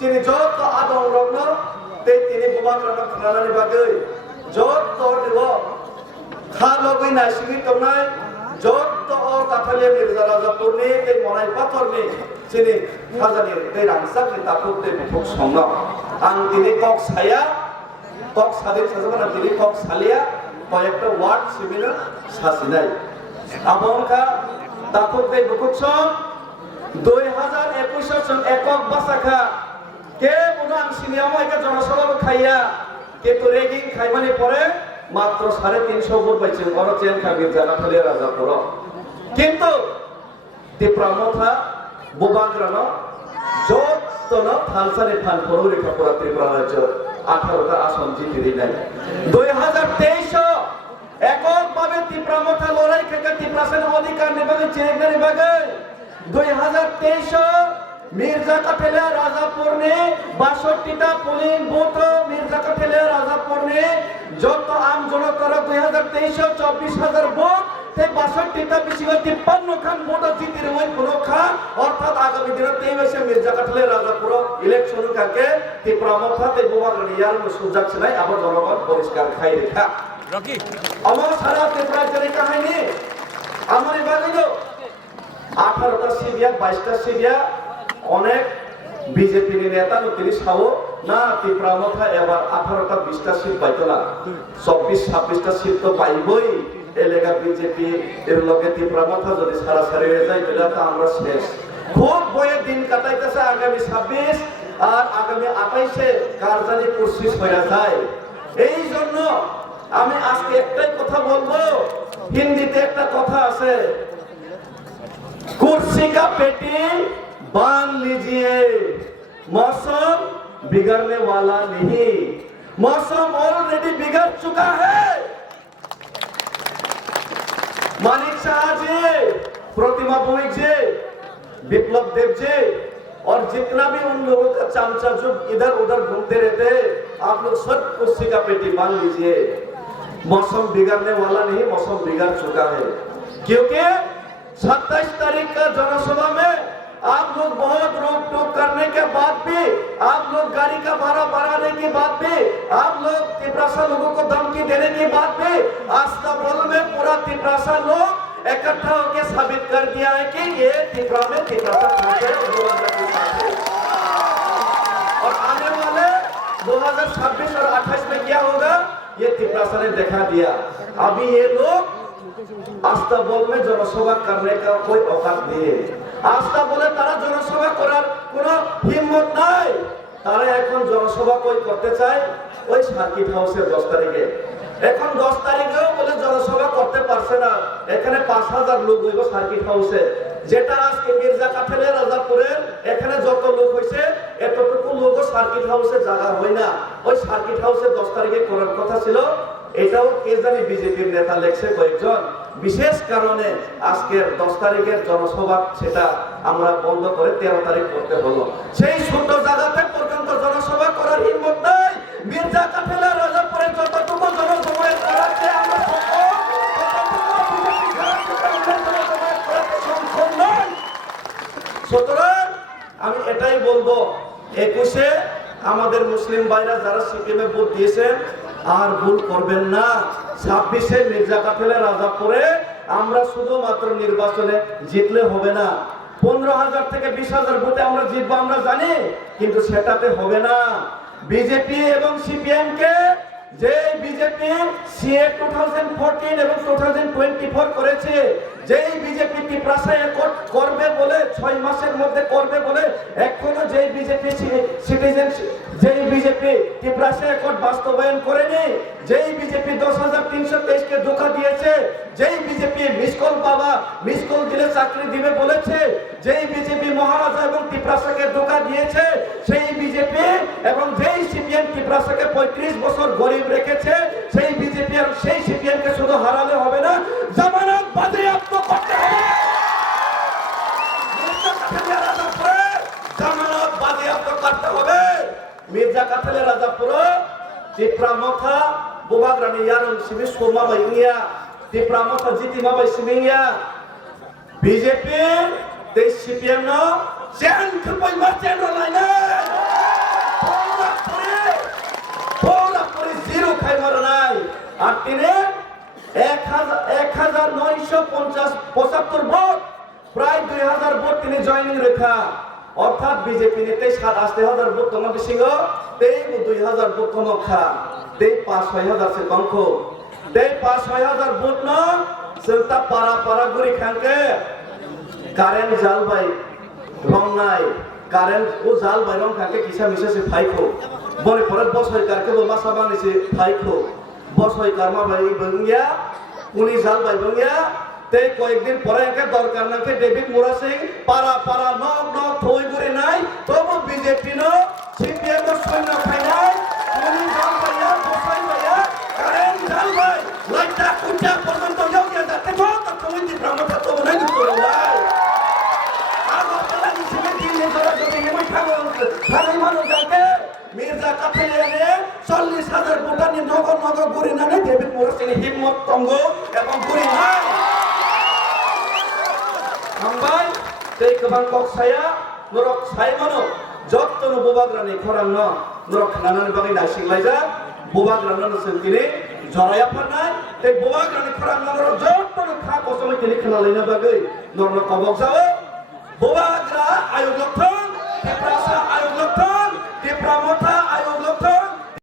sini jod to adong rokno te tini bubak rana khanani bagai jod to diwo khalogui na sigi tongnai jod to Kathalia Mirza Rajapur ni te monai pathor ni sini khajani te rangsak ni tapuk te bithuk songno ang tini kok saya kok sadir sajabana tini kok salia কয়েকটা word similar শাসিনাই আমনকা তাকুক দে বুকুকসম 2021 সন একক বাসাখা কে বুনাং সিনিয়ামো একা জনসভা খাইয়া কে তো ragging খাইমানি পরে মাত্র 350 vote পাইছেন বড় চেন খাবির জানাখালিয়া রাজাপুর কিন্তু ত্রিপুরামথা বুবাগ্রানো যতন থালসানি ফান পরু রেখাপুরা ত্রিপুরা রাজ্য 18টা আসন জিতে নাই 2023 এককভাবে ত্রিপুরামথা লড়াই থেকে ত্রিপুরাসেন অধিকার নিবাগে চেঙ্গা নিবাগে 2023 মির্জা কাঠেলিয়া রাজাপুর নে 62টা পোলিং বুথ মির্জা কাঠেলিয়া রাজাপুর নে যত আম জনতার 2023 24000 ভোট তে 62টা বেশি 53 খান ভোট জিতে রই কোনো খান অর্থাৎ আগামী দিনে 23 মির্জা কাঠেলিয়া রাজাপুর ইলেকশন কাকে ত্রিপুরামথা তে বুবাগ্রানি ইয়ার সুযোগ নাই আবার জনগণ পরিষ্কার খাই রেখা রকি আমার সারা ত্রিপুরা জেলা কাহিনী আমার বাগিলো 18টা সিবিয়া 22টা সিবিয়া অনেক বিজেপি নেতা তিনি সাও না ত্রিপুরামথা এবার 18টা 20টা সিট পাইতো না 24 26টা সিট তো পাইবই এলাকা বিজেপি এর লগে ত্রিপুরামথা যদি সারাসারি হয়ে যায় তাহলে তো আমরা শেষ খুব বয়ের দিন কাটাইতেছে আগামী 26 আর আগামী 28 এ কারজানি কোশিশ হয়ে যায় এই জন্য আমি আজকে একটাই কথা বলবো হিন্দিতে একটা কথা আছে कुर्सी का पेटी बांध लीजिए मौसम बिगड़ने वाला नहीं मौसम ऑलरेडी बिगड़ चुका है मानिक शाह जी प्रतिमा भौमिक जी विप्लव देव जी और जितना भी उन लोगों का चमचा जो इधर उधर घूमते रहते आप लोग सब कुर्सी का पेटी बांध लीजिए मौसम बिगड़ने वाला नहीं मौसम बिगड़ चुका है क्योंकि 27 तारीख का जनसभा में आप लोग बहुत रोक टोक करने के बाद भी आप लोग गाड़ी का भाड़ा बढ़ाने के बाद भी आप लोग त्रिपुरा लोगों को धमकी देने के बाद भी आस्था बोल में पूरा त्रिपुरा लोग इकट्ठा होकर साबित कर दिया है कि ये त्रिपुरा में त्रिपुरा और आने वाले 2026 और 28 में क्या होगा ये त्रिपुरा ने दिखा दिया अभी ये लोग आस्था बोल में जनसभा करने का कोई औकात नहीं है आस्था बोले तारा जनसभा করার কোনো হিম্মত নাই তারা এখন জনসভা কই করতে চায় ওই সার্কিট হাউসের 10 তারিখে এখন 10 তারিখেও বলে জনসভা করতে পারছে না এখানে 5000 লোক হইব সার্কিট হাউসে যেটা আজকে মির্জা কাঠেলিয়া রাজাপুরের এখানে যত লোক হইছে এতটুকু লোকও সার্কিট হাউসে জায়গা হয় না ওই সার্কিট হাউসে 10 তারিখে করার কথা ছিল এটাও কে জানি বিজেপির নেতা লেখছে কয়েকজন বিশেষ কারণে আজকের 10 তারিখের জনসভা সেটা আমরা বন্ধ করে 13 তারিখ করতে হলো সেই ছোট জায়গাতে পর্যন্ত জনসভা করার হিম্মত নাই মির্জা কাঠেলিয়া রাজাপুরে যতটুকু জনসভা করাতে আমরা সুতরাং আমি এটাই বলবো 21-এ আমাদের মুসলিম ভাইরা যারা সিপিএমে ভোট দিয়েছেন আর ভুল করবেন না 26-এ মির্জা কাঠেলিয়া রাজাপুরে আমরা শুধুমাত্র নির্বাচনে জিতলে হবে না 15,000 থেকে 20,000 ভোটে আমরা জিতবো আমরা জানি কিন্তু সেটাতে হবে না বিজেপি এবং সিপিএম কে যে বিজেপি সিএ 2014 এবং 2024 করেছে যেই বিজেপি ত্রিপুরা একট করবে বলে 6 মাসের মধ্যে করবে বলে এখনো যেই বিজেপি সিটিজেন যেই বিজেপি ত্রিপুরা একট বাস্তবায়ন করেনি যেই বিজেপি 10,323 কে ধোঁকা দিয়েছে যেই বিজেপি মিসকল বাবা মিসকল দিলে চাকরি দিবে বলেছে যেই বিজেপি মহারাজা এবং ত্রিপুরাকে ধোঁকা দিয়েছে সেই বিজেপি এবং যেই সিপিএম ত্রিপুরাকে 35 বছর গরিব রেখেছে সেই বিজেপি আর সেই সিপিএম কে শুধু হারালে হবে না জামানত বাজেয়াপ্ত করতে হবে মির্জা কাঠেলিয়া রাজাপুরে জামানত বাজেয়াপ্ত করতে হবে মির্জা কাঠেলিয়া রাজাপুর ত্রিপুরামথা বুবাগ্রানি ইয়ারং সিমি সুরমা বাইনিয়া ত্রিপুরামথা জিতিমা বাই সিমিয়া বিজেপি তে সিপিএম নো চেন খপই মারচেন লাইনে তিনি 1975 ভোট প্রায় 2000 ভোট তিনি জয়নিং রেখা অর্থাৎ বিজেপি নেতে 7-8,000 ভোট তোমার সিংহ তেই 2000 ভোট কমখা তেই 5-6,000 সে কংখ তেই 5-6,000 ভোট ন সেটা পারা গুরি খানকে কারেন্ট জাল বাই রং নাই কারেন্ট ও জাল বাই রং খানকে কিসা মিশা সে ফাইখো বনে পরে বসই কারকে বো মাসা বানিছে ফাইখো বসই কারমা বাই বঙ্গিয়া উনি জাল বাই বঙ্গিয়া তে কয়েকদিন পরে একে দরকার নাকে ডেভিড মোরা সিং পারা নক থই করে নাই তবু বিজেপি ন সিপিএম সৈন্য খাই নাই উনি জাল বাইয়া বসাই বাইয়া কারেন্ট জাল বাই লাইটা কুটা পর্যন্ত যোগ্য যাতে কত কমিটি ব্রাহ্মণ তো নাই দিতো ভাই আগো পালা নিছে দিনে ধরে যদি এমন থাগো মানুষ যাকে মির্জা কাফেলে 40,000 ভোটানি নগর গুরি না ডেভিড মোরা সিং হিম্মত তঙ্গ এবং গুরি নাই Hambai, tei kebang kok saya, norok saya mano, jot tono bobagrani korang no, norok nanan bagi nasing laja, bobagrani no sentini, joraya panai, tei bobagrani korang no norok jot tono kah kosong ini kenalina bagi, norok kobok sawo, bobagra ayog lokton, diprasa ayog lokton, dipramota ayog lokton.